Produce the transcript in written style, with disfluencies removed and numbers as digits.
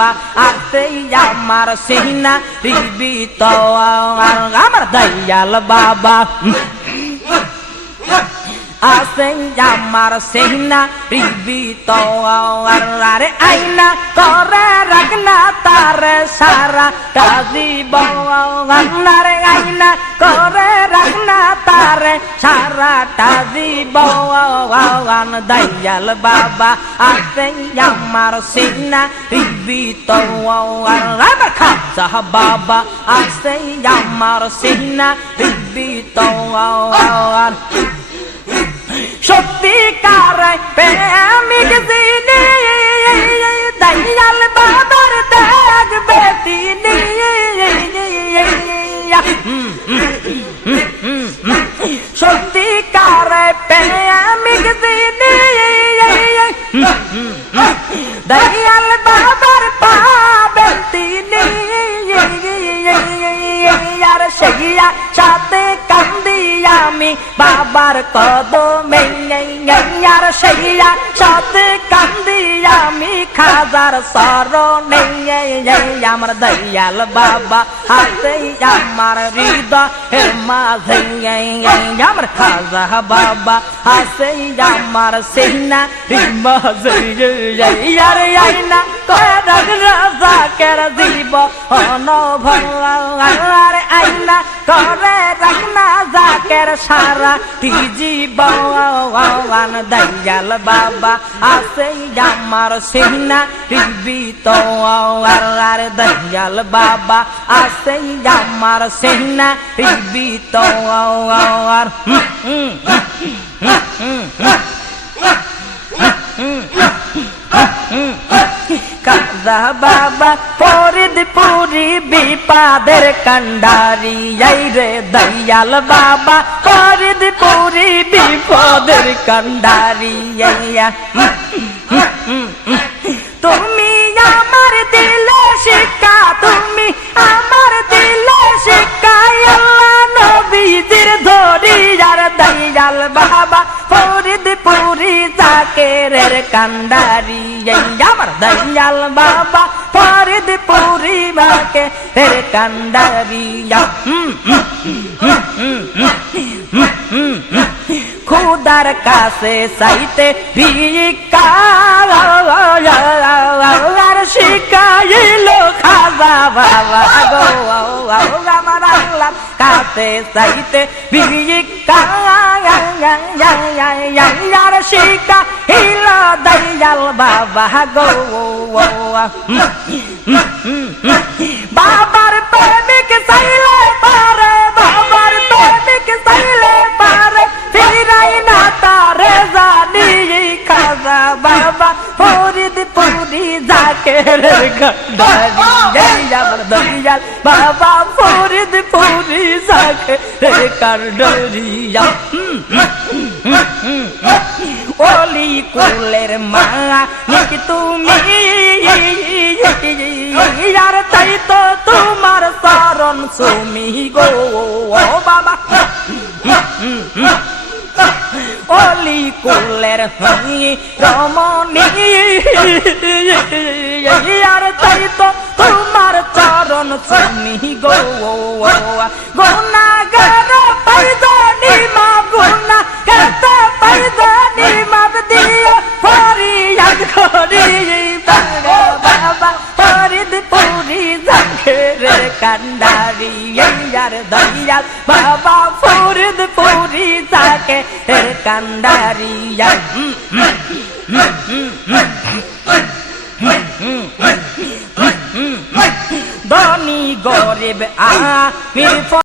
বাবা আছে আমার সিনা হৃবিত আমার দয়াল বাবা আছে আমার সেনা হৃবিত আরে আইনা করে রাখনা তারে সারা জীব আরে আইনা করে রাখনা তারে সারাটা জীব দয়াল বাবা আছে আমার সেনা হৃবিত আমার খাজা বাবা আছে আমার সেনা হৃবিত সত্যিকার প্রেমিক যিনি দয়াল বাবার দেখবে তিনি সত্যিকার প্রেমিক যিনি দয়াল বাবার পাবেন তিনি আর সেইয়া সাথে কান্দি আমি বাবার কদমে আর সেইয়া সাথে কান্দি আমি খাজার শরণে আমার দয়াল বাবা আছে আমার হৃদয়ের মাঝে আমার খাজা বাবা আছে আমার সেনা মাঝে আর আইনা করার রাজা কের দিব অনভর আইনা করে রাখনা জাকের সারা জীবন দয়াল বাবা আছে আমার সেনা হৃবিত আর দয়াল বাবা আছে আমার সেনা হৃবিত খাজা বাবা ফরিদপুরি বিপাদের কান্ডারি রে দয়াল বাবা ফরিদপুরি বিপদের কান্ডারি তুমি আমার দিলে শিক্ষা তুমি আমার দিলে শিক্ষা আল্লাহ নবীজির ধরি আর দয়াল বাবা ফরিদপুরি জাকেরের কান্ডারি আমার দয়াল বাবা ফরিদপুরি জাকেরের কান্ডারি খুদার কাছে চাইতে ভিক্ষা আর শিখাইল খাজা বাবা গো আমার আল্লাহ কাছে চাইতে ভিক্ষা আর শিখাইল দয়াল বাবা গো বাবার প্রেমিক চাইলে পারে বাবার প্রেমিক চাইলে পারে ফিরাই না তারে জানি খাজা বাবা ফরিদপুরি জাকেরের কান্ডারি আমার দয়াল বাবা ফরিদপুরি জাকেরের কান্ডারি ওলি কুলের মা নাকি তুমি আর তাই তো তোমার শরণ সুমি গো বাবা ওলি কুলের রমণী আর তাই তো তোমার চরণ সুমি গো গুনাহগার পাইজানি মা গুনাহগার পাইজানি মা দিও ফরিয়াদ করি বাবা ফরিদপুরি জাকেরের কান্ডারি আর দয়াল বাবা ফরিদপুরি জাকেরের কান্ডারি ধনী গরিব আমি